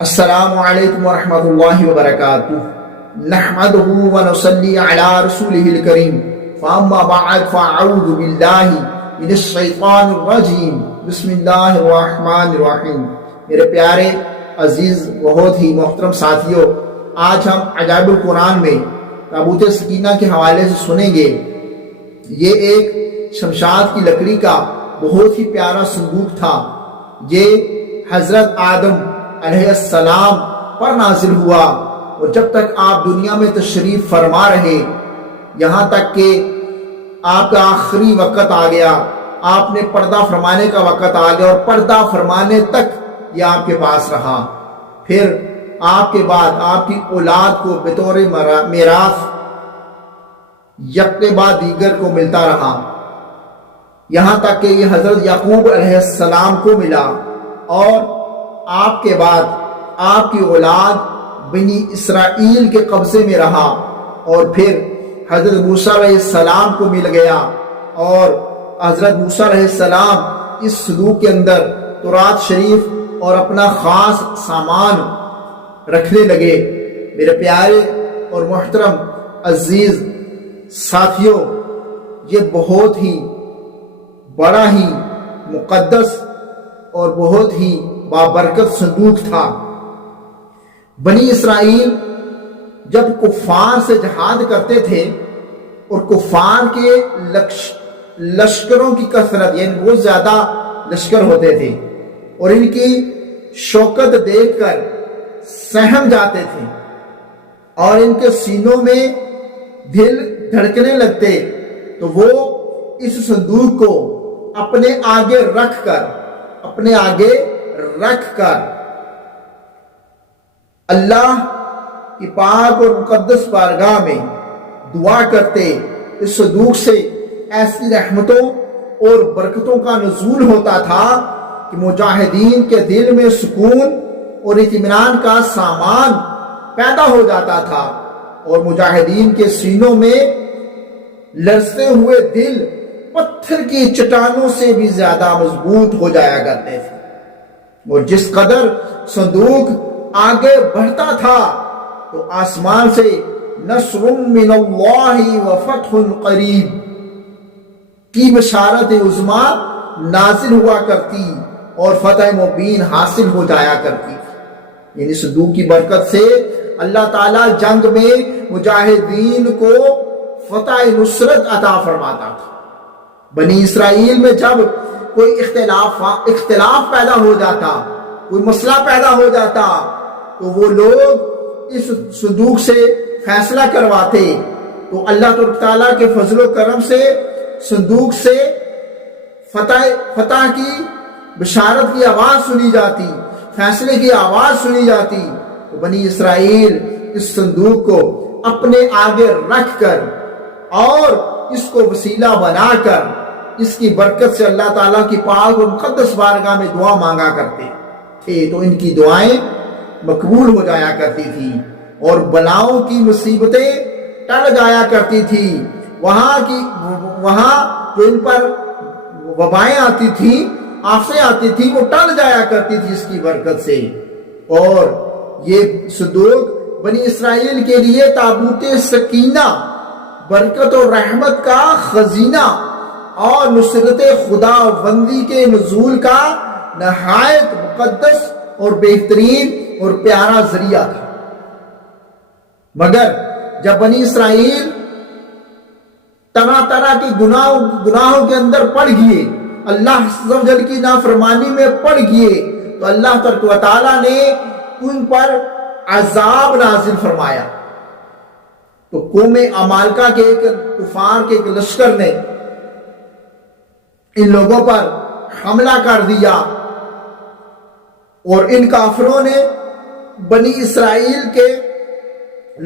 السلام علیکم ورحمۃ اللہ وبرکاتہ نحمده ونصلی علی رسولہ الکریم فاما بعد فاعوذ باللہ من الشیطان الرجیم بسم اللہ الرحمن الرحیم۔ میرے پیارے عزیز بہت ہی محترم ساتھیوں، آج ہم عجائب القرآن میں تابوت سکینہ کے حوالے سے سنیں گے۔ یہ ایک شمشاد کی لکڑی کا بہت ہی پیارا صندوق تھا۔ یہ حضرت آدم علیہ السلام پر نازل ہوا اور جب تک آپ دنیا میں تشریف فرما رہے، یہاں تک کہ آپ کا آخری وقت آ گیا، آپ نے پردہ فرمانے کا وقت آ گیا اور پردہ فرمانے تک یہ آپ کے پاس رہا۔ پھر آپ کے بعد آپ کی اولاد کو بطور میراث یک کے بعد دیگر کو ملتا رہا، یہاں تک کہ یہ حضرت یعقوب علیہ السلام کو ملا، اور آپ کے بعد آپ کی اولاد بنی اسرائیل کے قبضے میں رہا، اور پھر حضرت موسیٰ علیہ السلام کو مل گیا، اور حضرت موسیٰ علیہ السلام اس صندوق کے اندر تورات شریف اور اپنا خاص سامان رکھنے لگے۔ میرے پیارے اور محترم عزیز ساتھیوں، یہ بہت ہی بڑا ہی مقدس اور بہت ہی بابرکت صندوق تھا۔ بنی اسرائیل جب کفار سے جہاد کرتے تھے اور کفار کے لشکروں کی کثرت، یعنی بہت زیادہ لشکر ہوتے تھے، اور ان کی شوکت دیکھ کر سہم جاتے تھے اور ان کے سینوں میں دل دھڑکنے لگتے، تو وہ اس صندوق کو اپنے آگے رکھ کر اللہ کی پاک اور مقدس بارگاہ میں دعا کرتے۔ اس صندوق سے ایسی رحمتوں اور برکتوں کا نزول ہوتا تھا کہ مجاہدین کے دل میں سکون اور اطمینان کا سامان پیدا ہو جاتا تھا، اور مجاہدین کے سینوں میں لرزتے ہوئے دل پتھر کی چٹانوں سے بھی زیادہ مضبوط ہو جایا کرتے تھے۔ اور جس قدر صندوق آگے بڑھتا تھا تو آسمان سے نصر من اللہ و فتح قریب کی بشارت عظما نازل ہوا کرتی اور فتح مبین حاصل ہو جایا کرتی تھی۔ یعنی صندوق کی برکت سے اللہ تعالیٰ جنگ میں مجاہدین کو فتح نصرت عطا فرماتا تھا۔ بنی اسرائیل میں جب کوئی اختلاف پیدا ہو جاتا، کوئی مسئلہ پیدا ہو جاتا، تو وہ لوگ اس صندوق سے فیصلہ کرواتے، تو اللہ تعالیٰ کے فضل و کرم سے صندوق سے فتح کی بشارت کی آواز سنی جاتی، فیصلے کی آواز سنی جاتی۔ تو بنی اسرائیل اس صندوق کو اپنے آگے رکھ کر اور اس کو وسیلہ بنا کر اس کی برکت سے اللہ تعالیٰ کی پاک اور مقدس بارگاہ میں دعا مانگا کرتے تھے، تو ان کی دعائیں مقبول ہو جایا کرتی تھی اور بلاؤں کی مصیبتیں ٹل جایا کرتی تھی۔ وہاں جو ان پر وبائیں آتی تھیں، آفتیں آتی تھیں، وہ ٹل جایا کرتی تھی اس کی برکت سے۔ اور یہ صندوق بنی اسرائیل کے لیے تابوت سکینہ، برکت اور رحمت کا خزینہ اور نصرت خدا بندی کے نزول کا نہایت مقدس اور بہترین اور پیارا ذریعہ تھا۔ مگر جب بنی اسرائیل طرح طرح کی گناہوں کے اندر پڑ گئے، اللہ عز و جل کی نافرمانی میں پڑ گئے، تو اللہ تبارک و تعالیٰ نے ان پر عذاب نازل فرمایا۔ تو قوم عمالقہ کے کفار کے ایک لشکر نے ان لوگوں پر حملہ کر دیا، اور ان کافروں نے بنی اسرائیل کے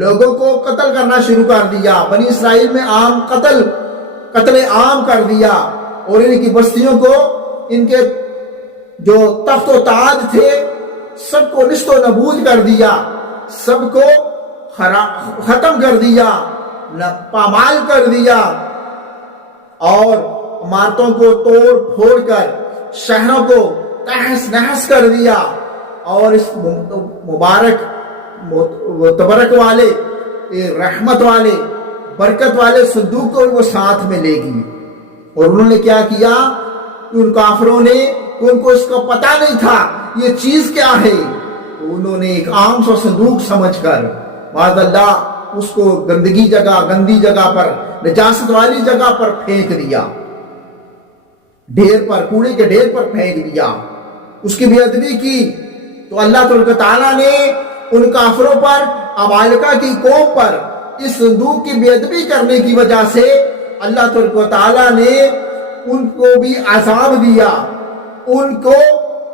لوگوں کو قتل کرنا شروع کر دیا۔ بنی اسرائیل میں قتل عام کر دیا، اور ان کی بستیوں کو، ان کے جو تخت و تاج تھے، سب کو نیست و نابود کر دیا، سب کو ختم کر دیا، پامال کر دیا، اور عمارتوں کو توڑ پھوڑ کر شہروں کو تہس نہس کر دیا، اور اس مبارک تبرک والے رحمت والے برکت والے صندوق کو وہ ساتھ میں لے گی۔ اور انہوں نے کیا کیا؟ ان کافروں نے، ان کو اس کا پتہ نہیں تھا یہ چیز کیا ہے، تو انہوں نے ایک عام سا صندوق سمجھ کر معاذ اللہ اس کو گندی جگہ پر، نجاست والی جگہ پر پھینک دیا، ڈھیر پر، کوڑے کے ڈھیر پر پھینک دیا، اس کی بے ادبی کی۔ تو اللہ تعالیٰ نے ان کافروں پر، عمالقہ کی قوم پر اس صندوق کی بے ادبی کرنے کی وجہ سے اللہ تعالیٰ نے ان کو بھی عذاب دیا۔ ان کو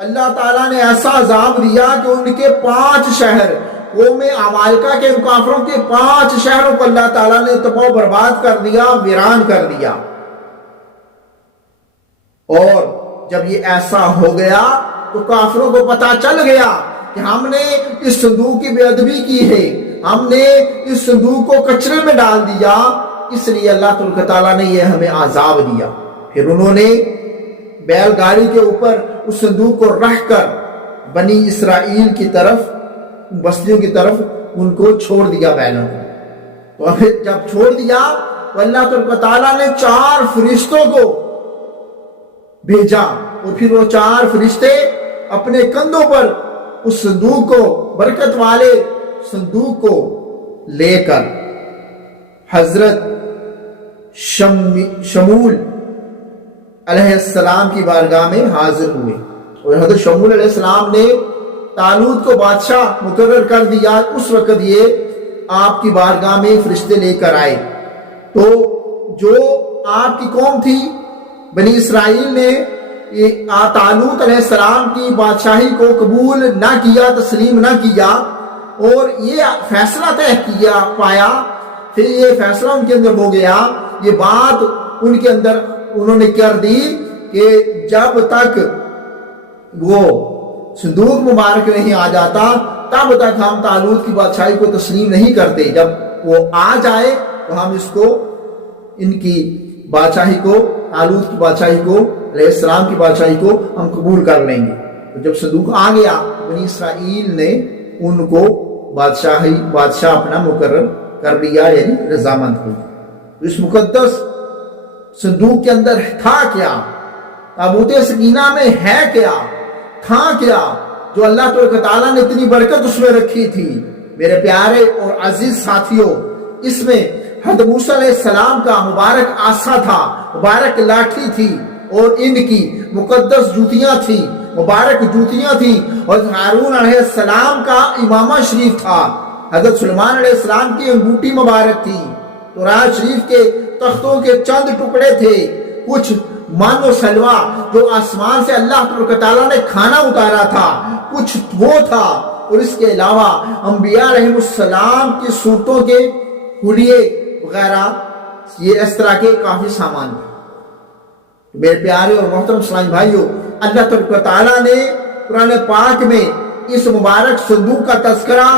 اللہ تعالیٰ نے ایسا عذاب دیا کہ ان کے 5 شہر، قوم عمالقہ کے کافروں کے 5 شہروں کو اللہ تعالیٰ نے تباہ و برباد کر دیا، ویران کر دیا۔ اور جب یہ ایسا ہو گیا تو کافروں کو پتہ چل گیا کہ ہم نے اس صندوق کی بے ادبی کی ہے، ہم نے اس صندوق کو کچرے میں ڈال دیا، اس لیے اللہ تعالیٰ نے یہ ہمیں عذاب دیا۔ پھر انہوں نے بیل گاڑی کے اوپر اس صندوق کو رکھ کر بنی اسرائیل کی طرف، بستیوں کی طرف ان کو چھوڑ دیا بیلوں کو۔ تو پھر جب چھوڑ دیا تو اللہ تعالیٰ نے 4 فرشتوں کو بھیجا، اور پھر وہ 4 فرشتے اپنے کندھوں پر اس صندوق کو، برکت والے صندوق کو لے کر حضرت شمول علیہ السلام کی بارگاہ میں حاضر ہوئے۔ اور حضرت شمول علیہ السلام نے طالوت کو بادشاہ مقرر کر دیا۔ اس وقت یہ آپ کی بارگاہ میں فرشتے لے کر آئے۔ تو جو آپ کی قوم تھی بنی اسرائیل نے طالوت علیہ السلام کی بادشاہی کو قبول نہ کیا، تسلیم نہ کیا، اور یہ فیصلہ طے کیا پایا، پھر یہ فیصلہ ان کے اندر ہو گیا، یہ بات ان کے اندر انہوں نے کر دی کہ جب تک وہ صندوق مبارک نہیں آ جاتا تب تک ہم طالوت کی بادشاہی کو تسلیم نہیں کرتے، جب وہ آ جائے تو ہم اس کو، ان کی بادشاہی کو، طالوت کی بادشاہی کو، علیہ السلام کی بادشاہی کو ہم قبول کر لیں گے۔ تو جب صندوق آ گیا بنی اسرائیل نے ان کو بادشاہ اپنا مقرر کر لیا، یعنی رضامند ہوئی۔ اس مقدس صندوق کے اندر تھا کیا؟ تابوت سکینہ میں ہے کیا؟ تھا کیا جو اللہ تعالیٰ نے اتنی برکت اس میں رکھی تھی؟ میرے پیارے اور عزیز ساتھیوں، اس میں حضرت موسیٰ علیہ السلام کا مبارک عصا تھا، مبارک لاٹھی تھی، اور ان کی مقدس جوتیاں تھی، مبارک جوتیاں تھی، اور ہارون علیہ السلام کا امامہ شریف تھا، حضرت سلیمان علیہ السلام کی انگوٹھی مبارک تھی، تورات شریف کے تختوں کے چند ٹکڑے تھے، کچھ من و سلوہ جو آسمان سے اللہ تعالیٰ نے کھانا اتارا تھا، کچھ وہ تھا، اور اس کے علاوہ انبیاء علیہ السلام کی صورتوں کے حلیے وغیرہ، یہ اس طرح کے کافی سامان تھے۔ میرے پیارے اور محترم اسلامی بھائیوں، اللہ تعالیٰ نے قرآن پاک میں اس مبارک صندوق کا تذکرہ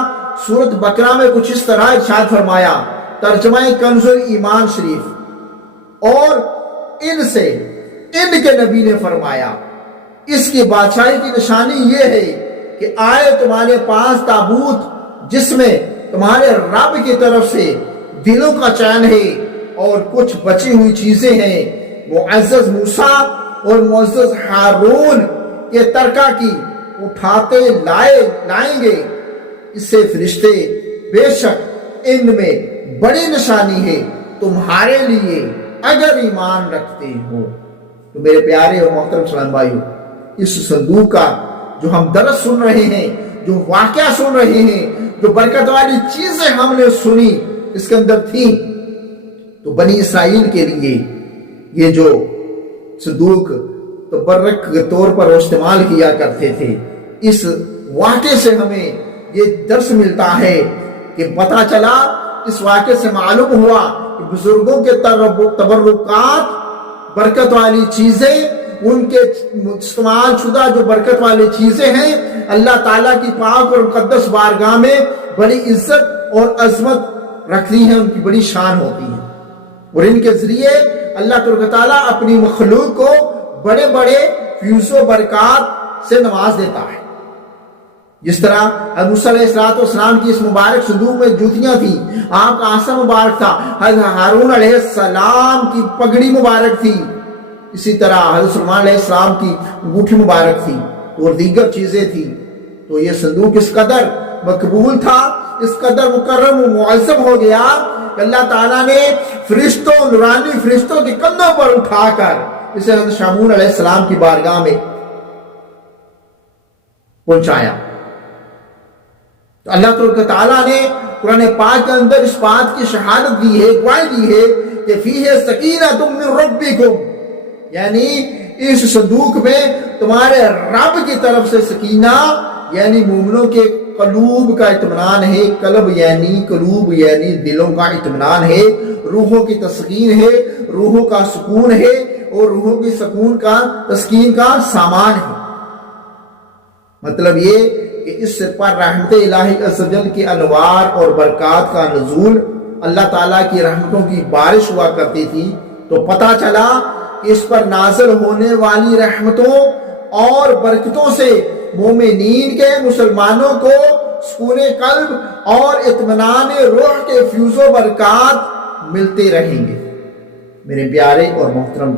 سورۃ بقرہ میں کچھ اس طرح ارشاد فرمایا، ترجمہ کنز ایمان شریف، اور ان سے ان کے نبی نے فرمایا، اس کی بادشاہی کی نشانی یہ ہے کہ آئے تمہارے پاس تابوت جس میں تمہارے رب کی طرف سے دلوں کا چین ہے اور کچھ بچی ہوئی چیزیں ہیں، معزز موسیٰ اور معزز ہارون کے ترکہ کی اٹھاتے لائیں گے، اس سے فرشتے بے شک ان میں بڑی نشانی ہے تمہارے لیے اگر ایمان رکھتے ہو۔ تو میرے پیارے اور محترم اسلام بھائیوں، اس صندوق کا جو ہم درس سن رہے ہیں، جو واقعہ سن رہے ہیں، جو برکت والی چیزیں ہم نے سنی اس کے اندر تھی، تو بنی اسرائیل کے لیے یہ جو صندوق تبرک کے طور پر استعمال کیا کرتے تھے، اس واقعے سے ہمیں یہ درس ملتا ہے کہ پتہ چلا، اس واقعے سے معلوم ہوا کہ بزرگوں کے تبرکات، برکت والی چیزیں، ان کے استعمال شدہ جو برکت والی چیزیں ہیں، اللہ تعالیٰ کی پاک اور مقدس بارگاہ میں بڑی عزت اور عظمت رکھتی ہیں، ان کی بڑی شان ہوتی ہے، اور ان کے ذریعے اللہ تعالیٰ اپنی مخلوق کو بڑے بڑے فیوز و برکات سے نواز دیتا ہے۔ جس طرح حضرت موسیٰ علیہ السلام کی اس مبارک صندوق میں جوتیاں تھیں، آپ کا آسا مبارک تھا، حضرت ہارون علیہ السلام کی پگڑی مبارک تھی، اسی طرح حضرت سلیمان علیہ السلام کی انگوٹھی مبارک تھی اور دیگر چیزیں تھیں۔ تو یہ صندوق اس قدر مقبول تھا، اس قدر مکرم و معظم ہو گیا کہ اللہ تعالیٰ نے فرشتوں، نورانی فرشتوں کے کندھوں پر اٹھا کر اسے حضرت شامون علیہ السلام کی بارگاہ میں پہنچایا۔ تو اللہ تعالیٰ نے قرآن پاک کے اندر اس بات کی شہادت دی ہے، گواہی دی ہے کہ فیہ سکینۃ من ربکم، یعنی اس صندوق میں تمہارے رب کی طرف سے سکینہ یعنی مومنوں کے قلوب کا اطمینان ہے، قلب یعنی قلوب یعنی دلوں کا اطمینان ہے، روحوں کی تسکین ہے، روحوں کا سکون ہے اور روحوں کی سکون کا تسکین کا سامان ہے۔ مطلب یہ کہ اس پر رحمت الہی عز و جل کی انوار اور برکات کا نزول، اللہ تعالیٰ کی رحمتوں کی بارش ہوا کرتی تھی۔ تو پتہ چلا کہ اس پر نازل ہونے والی رحمتوں اور برکتوں سے مومنین کے، مسلمانوں کو سکون قلب اور اطمینان روح کے فیوز و برکات ملتے رہیں گے۔ میرے پیارے اور محترم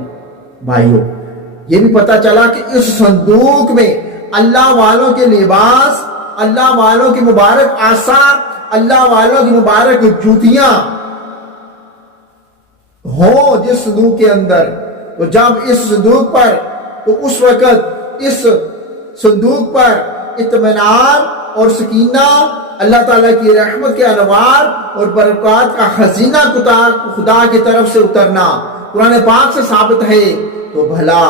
بھائیوں، یہ بھی پتہ چلا کہ اس صندوق میں اللہ والوں کے لباس، اللہ والوں کی مبارک عصا، اللہ والوں کی مبارک جوتیاں ہوں جس صندوق کے اندر۔ تو جب اس صندوق پر، تو اس وقت اس صندوق پر اطمینان اور سکینہ، اللہ تعالیٰ کی رحمت کے انوار اور برکات کا خزینہ خدا کی طرف سے اترنا قرآن پاک سے ثابت ہے۔ تو بھلا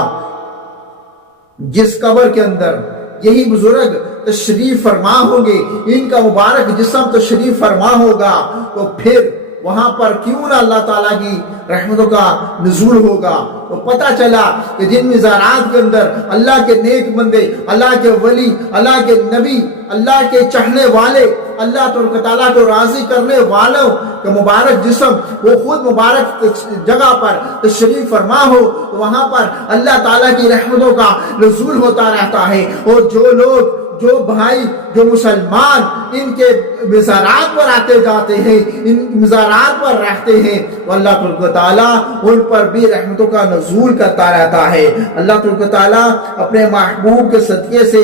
جس قبر کے اندر یہی بزرگ تشریف فرما ہوں گے، ان کا مبارک جسم تشریف فرما ہوگا، تو پھر وہاں پر کیوں نہ اللہ تعالیٰ کی رحمتوں کا نزول ہوگا۔ تو پتہ چلا کہ جن مزارات کے اندر اللہ کے نیک بندے، اللہ کے ولی، اللہ کے نبی، اللہ کے چاہنے والے، اللہ تعالیٰ کو راضی کرنے والوں کا مبارک جسم وہ خود مبارک جگہ پر تشریف فرما ہو، تو وہاں پر اللہ تعالیٰ کی رحمتوں کا نزول ہوتا رہتا ہے۔ اور جو لوگ، جو بھائی، جو مسلمان ان کے مزارات پر آتے جاتے ہیں، ان مزارات پر رہتے ہیں، تو اللہ تعالیٰ ان پر بھی رحمتوں کا نزول کرتا رہتا ہے۔ اللہ تعالیٰ اپنے محبوب کے صدقے سے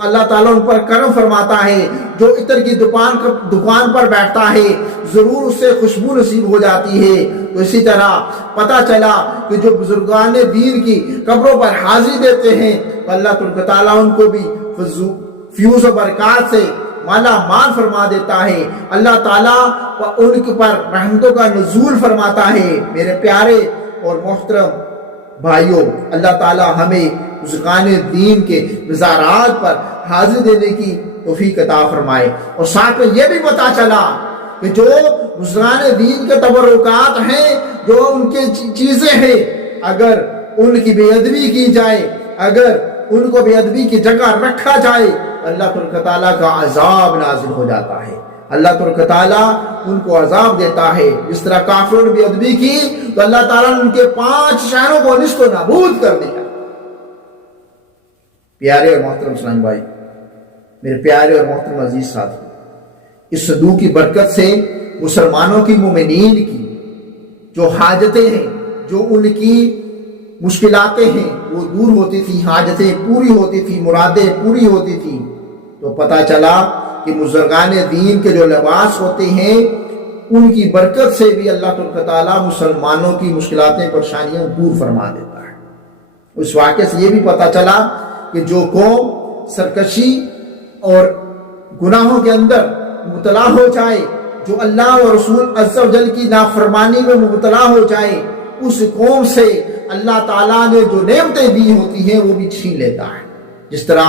اللہ تعالیٰ ان پر کرم فرماتا ہے۔ جو عطر کی دکان پر بیٹھتا ہے ضرور اس سے خوشبو نصیب ہو جاتی ہے۔ تو اسی طرح پتہ چلا کہ جو بزرگان دین کی قبروں پر حاضری دیتے ہیں، تو اللہ تعالیٰ ان کو بھی فیوز و برکات سے مالا مال فرما دیتا ہے۔ اللہ تعالیٰ ان پر رحمتوں کا نزول فرماتا ہے۔ میرے پیارے اور محترم بھائیوں، اللہ تعالیٰ ہمیں بزرگان دین کے مزارات پر حاضری دینے کی توفیق عطا فرمائے۔ اور ساتھ میں یہ بھی پتہ چلا کہ جو بزرگان دین کے تبرکات ہیں، جو ان کے چیزیں ہیں، اگر ان کی بے ادبی کی جائے، اگر ان کو بے ادبی کی جگہ رکھا جائے، اللہ تعالیٰ کا عذاب نازل ہو جاتا ہے۔ اللہ تعالیٰ ان کو عذاب دیتا ہے۔ جس طرح کافروں نے بے ادبی کی تو اللہ تعالیٰ نے ان کے 5 شہروں کو نیست و نابود کر دیا۔ پیارے اور محترم اسلام بھائی، میرے پیارے اور محترم عزیز ساتھی، اس صندوق کی برکت سے مسلمانوں کی، مومنین کی جو حاجتیں ہیں، جو ان کی مشکلاتیں ہیں، وہ دور ہوتی تھی، حاجتیں پوری ہوتی تھی، مرادیں پوری ہوتی تھی۔ تو پتہ چلا کہ بزرگان دین کے جو لباس ہوتے ہیں، ان کی برکت سے بھی اللہ تعالیٰ مسلمانوں کی مشکلاتیں، پریشانیاں دور فرما دیتا ہے۔ اس واقعے سے یہ بھی پتہ چلا کہ جو قوم سرکشی اور گناہوں کے اندر مبتلا ہو جائے، جو اللہ و رسول عز و جل کی نافرمانی میں مبتلا ہو جائے، اس قوم سے اللہ تعالیٰ نے جو نعمتیں دی ہوتی ہیں وہ بھی چھین لیتا ہے۔ جس طرح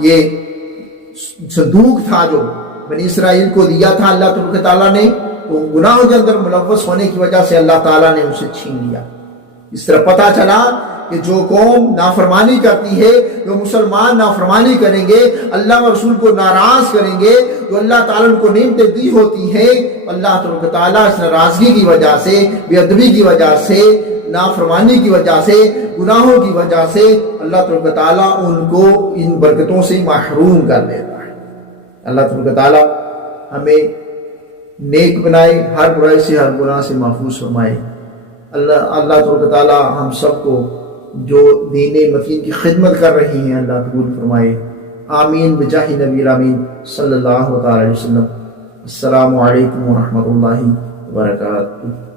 یہ صندوق تھا جو بنی اسرائیل کو دیا تھا اللہ تعالیٰ نے، تو گناہوں کے اندر ملوث ہونے کی وجہ سے اللہ تعالیٰ نے اسے چھین لیا۔ اس طرح پتہ چلا کہ جو قوم نافرمانی کرتی ہے، جو مسلمان نافرمانی کریں گے، اللہ و رسول کو ناراض کریں گے، جو اللہ تعالیٰ ان کو نعمتیں دی ہوتی ہیں، اللہ تعالیٰ اس ناراضگی کی وجہ سے، بے ادبی کی وجہ سے، نافرمانی کی وجہ سے، گناہوں کی وجہ سے اللہ تعالیٰ ان کو ان برکتوں سے محروم کر دیتا ہے۔ اللہ تبارک تعالیٰ ہمیں نیک بنائے، ہر برائی سے ہر گناہ سے محفوظ فرمائے۔ اللہ تبارک تعالیٰ ہم سب کو جو دین متین کی خدمت کر رہی ہیں اللہ قبول فرمائے، آمین بجاہ نبی الامین صلی اللہ تعالی علیہ وسلم۔ السلام علیکم ورحمۃ اللہ وبرکاتہ۔